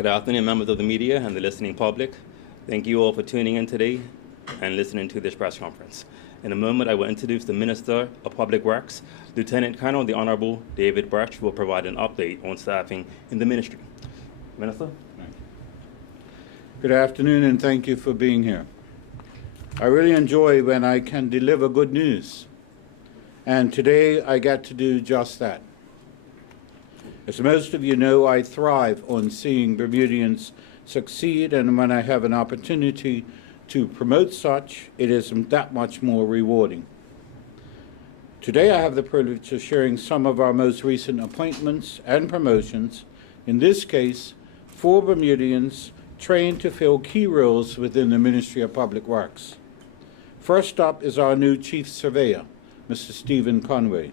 Good afternoon, members of the media and the listening public. Thank you all for tuning in today and listening to this press conference. In a moment, I will introduce the Minister of Public Works, Lieutenant Colonel the Honorable David Burch, who will provide an update on staffing in the ministry. Minister? Good afternoon, and thank you for being here. I really enjoy when I can deliver good news, and today I get to do just that. As most of you know, I thrive on seeing Bermudians succeed, and when I have an opportunity to promote such, it is that much more rewarding. Today I have the privilege of sharing some of our most recent appointments and promotions, in this case, 4 Bermudians trained to fill key roles within the Ministry of Public Works. First up is our new Chief Surveyor, Mr. Stephen Conway.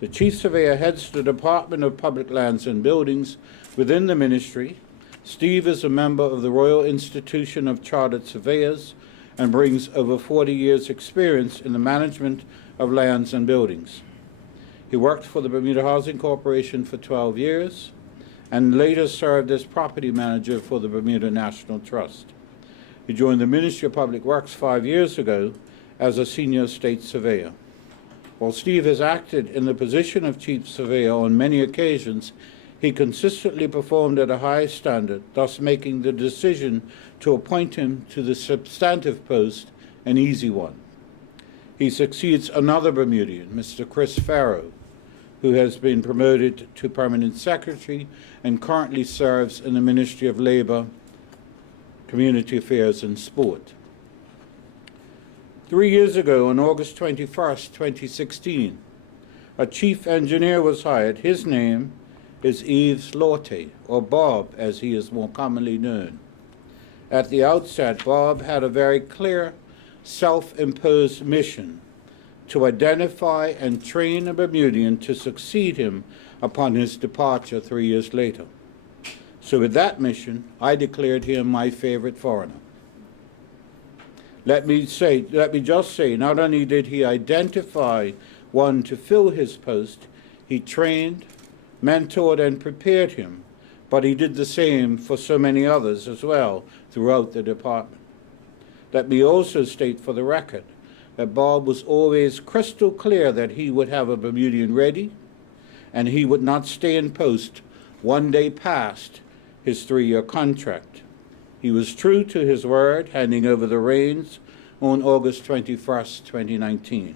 The Chief Surveyor heads the Department of Public Lands and Buildings within the ministry. Steve is a member of the Royal Institution of Chartered Surveyors and brings over 40 years' experience in the management of lands and buildings. He worked for the Bermuda Housing Corporation for 12 years and later served as property manager for the Bermuda National Trust. He joined the Ministry of Public Works 5 years ago as a senior state surveyor. While Steve has acted in the position of Chief Surveyor on many occasions, he consistently performed at a high standard, thus making the decision to appoint him to the substantive post an easy one. He succeeds another Bermudian, Mr. Chris Farrow, who has been promoted to Permanent Secretary and currently serves in the Ministry of Labor, Community Affairs and Sport. 3 years ago, on August 21st, 2016, a chief engineer was hired. His name is Yves Lorte, or Bob, as he is more commonly known. At the outset, Bob had a very clear, self-imposed mission to identify and train a Bermudian to succeed him upon his departure 3 years later. So with that mission, I declared him my favorite foreigner. Let me just say, not only did he identify one to fill his post, he trained, mentored, and prepared him, but he did the same for so many others as well throughout the department. Let me also state for the record that Bob was always crystal clear that he would have a Bermudian ready, and he would not stay in post one day past his 3-year contract. He was true to his word, handing over the reins on August 21st, 2019.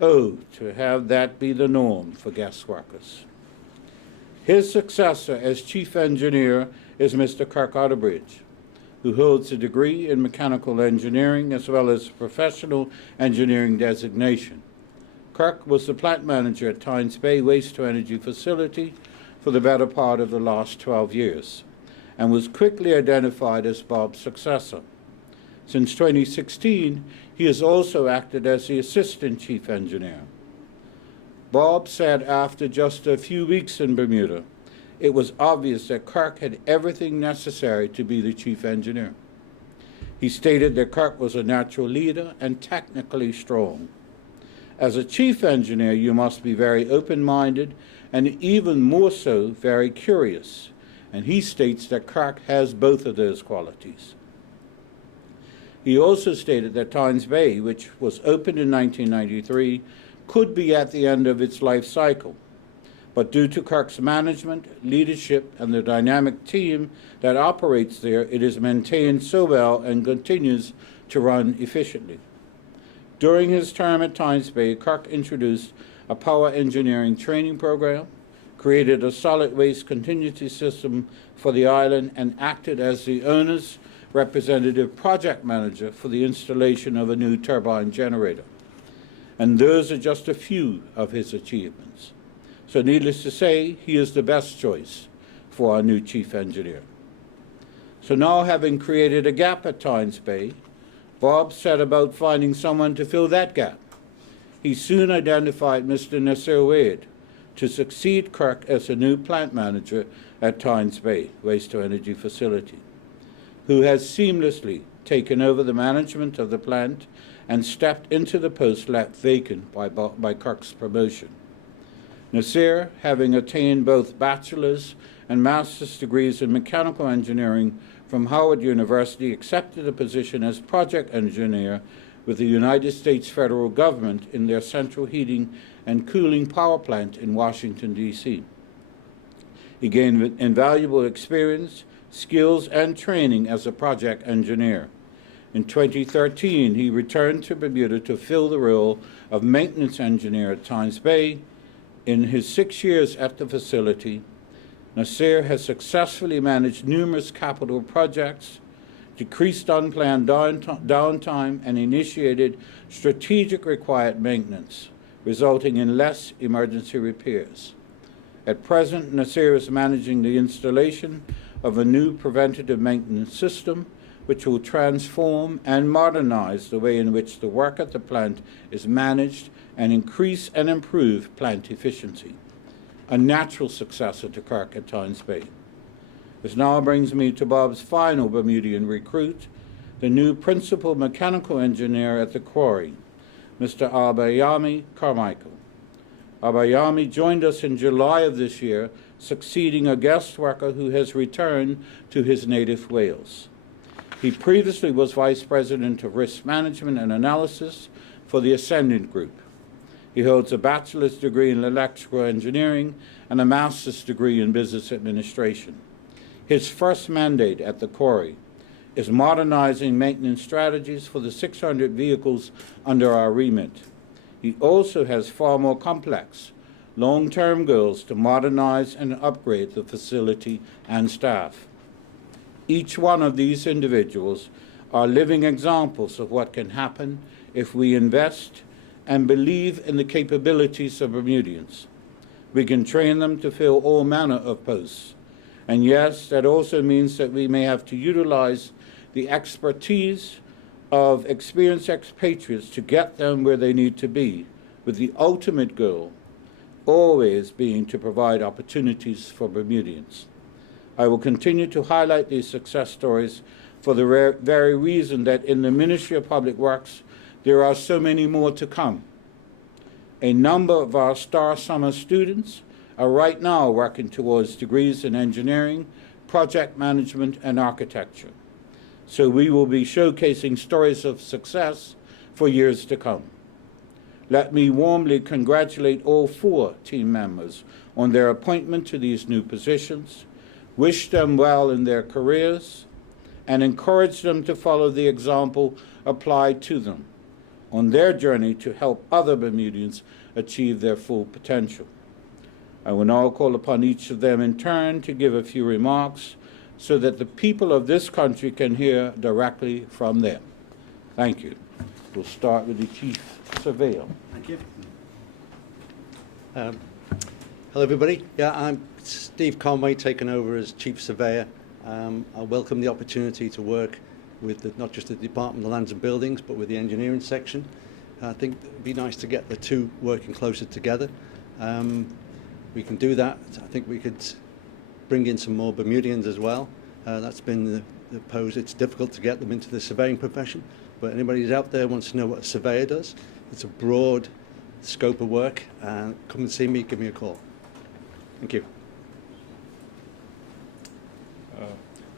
Oh, to have that be the norm for guest workers. His successor as chief engineer is Mr. Kirk Otterbridge, who holds a degree in mechanical engineering as well as a professional engineering designation. Kirk was the plant manager at Tynes Bay Waste-to-Energy Facility for the better part of the last 12 years, and was quickly identified as Bob's successor. Since 2016, he has also acted as the assistant chief engineer. Bob said after just a few weeks in Bermuda, it was obvious that Kirk had everything necessary to be the chief engineer. He stated that Kirk was a natural leader and technically strong. As a chief engineer, you must be very open-minded and even more so, very curious. And he states that Kirk has both of those qualities. He also stated that Tynes Bay, which was opened in 1993, could be at the end of its life cycle. But due to Kirk's management, leadership, and the dynamic team that operates there, it is maintained so well and continues to run efficiently. During his term at Tynes Bay, Kirk introduced a power engineering training program, created a solid waste contingency system for the island, and acted as the owner's representative project manager for the installation of a new turbine generator. And those are just a few of his achievements. So needless to say, he is the best choice for our new chief engineer. So now, having created a gap at Tynes Bay, Bob set about finding someone to fill that gap. He soon identified Mr. Nasir Wade to succeed Kirk as a new plant manager at Tynes Bay Waste-to-Energy Facility, who has seamlessly taken over the management of the plant and stepped into the post left vacant by Kirk's promotion. Nasir, having attained both bachelor's and master's degrees in mechanical engineering from Howard University, accepted a position as project engineer with the United States federal government in their central heating and cooling power plant in Washington, D.C. He gained invaluable experience, skills, and training as a project engineer. In 2013, he returned to Bermuda to fill the role of maintenance engineer at Tynes Bay. In his 6 years at the facility, Nasir has successfully managed numerous capital projects, decreased unplanned downtime, and initiated strategic required maintenance, resulting in less emergency repairs. At present, Nasir is managing the installation of a new preventative maintenance system which will transform and modernize the way in which the work at the plant is managed and increase and improve plant efficiency, a natural successor to Kirk at Tynes Bay. This now brings me to Bob's final Bermudian recruit, the new principal mechanical engineer at the quarry, Mr. Abayami Carmichael. Abayami joined us in July of this year, succeeding a guest worker who has returned to his native Wales. He previously was Vice President of Risk Management and Analysis for the Ascendant Group. He holds a bachelor's degree in electrical engineering and a master's degree in business administration. His first mandate at the quarry is modernizing maintenance strategies for the 600 vehicles under our remit. He also has far more complex, long-term goals to modernize and upgrade the facility and staff. Each one of these individuals are living examples of what can happen if we invest and believe in the capabilities of Bermudians. We can train them to fill all manner of posts. And yes, that also means that we may have to utilize the expertise of experienced expatriates to get them where they need to be, with the ultimate goal always being to provide opportunities for Bermudians. I will continue to highlight these success stories for the very reason that in the Ministry of Public Works, there are so many more to come. A number of our star summer students are right now working towards degrees in engineering, project management, and architecture. So we will be showcasing stories of success for years to come. Let me warmly congratulate all 4 team members on their appointment to these new positions, wish them well in their careers, and encourage them to follow the example applied to them on their journey to help other Bermudians achieve their full potential. I will now call upon each of them in turn to give a few remarks so that the people of this country can hear directly from them. Thank you. We'll start with the Chief Surveyor. Thank you. Hello, everybody. Yeah, I'm Steve Conway, taken over as Chief Surveyor. I welcome the opportunity to work with not just the Department of Lands and Buildings, but with the engineering section. I think it'd be nice to get the two working closer together. We can do that. I think we could bring in some more Bermudians as well. That's been the pose. It's difficult to get them into the surveying profession, but anybody who's out there wants to know what a surveyor does, it's a broad scope of work. Come and see me, give me a call. Thank you.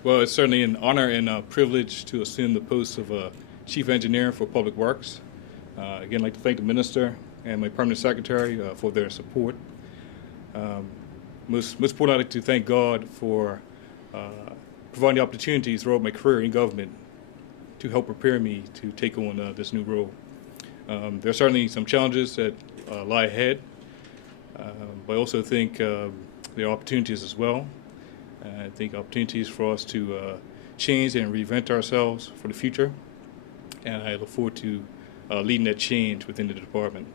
Well, it's certainly an honor and a privilege to assume the post of Chief Engineer for Public Works. Again, I'd like to thank the Minister and my Permanent Secretary for their support. Most important, I'd like to thank God for providing the opportunities throughout my career in government to help prepare me to take on this new role. There are certainly some challenges that lie ahead, but I also think there are opportunities as well. I think opportunities for us to change and reinvent ourselves for the future, and I look forward to leading that change within the department.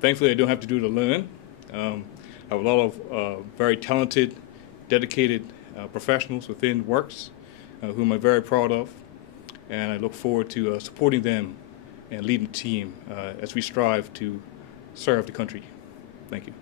Thankfully, I don't have to do it alone. I have a lot of very talented, dedicated professionals within Works, whom I'm very proud of, and I look forward to supporting them and leading the team as we strive to serve the country. Thank you.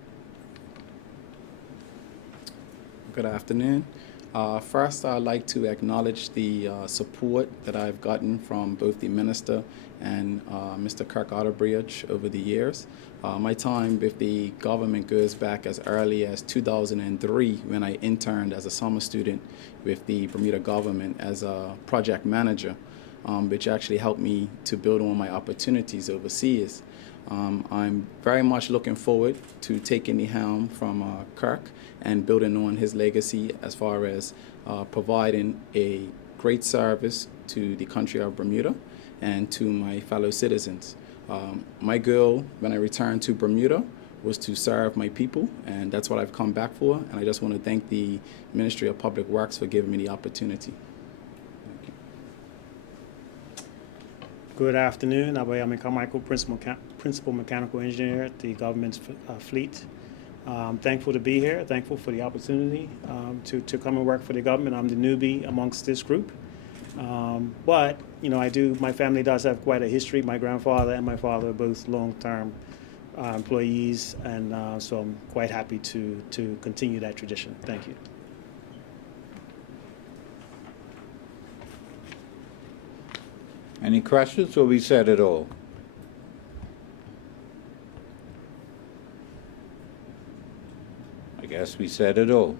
Good afternoon. First, I'd like to acknowledge the support that I've gotten from both the minister and Mr. Kirk Otterbridge over the years. My time with the government goes back as early as 2003 when I interned as a summer student with the Bermuda government as a project manager, which actually helped me to build on my opportunities overseas. I'm very much looking forward to taking the helm from Kirk and building on his legacy as far as providing a great service to the country of Bermuda and to my fellow citizens. My goal when I returned to Bermuda was to serve my people, and that's what I've come back for, and I just want to thank the Ministry of Public Works for giving me the opportunity. Thank you. Good afternoon. I'm Carmichael, Principal Mechanical Engineer at the government's fleet. Thankful to be here, thankful for the opportunity to come and work for the government. I'm the newbie amongst this group. But, you know, my family does have quite a history. My grandfather and my father are both long-term employees, and so I'm quite happy to continue that tradition. Thank you. Any questions, or we said it all? I guess we said it all.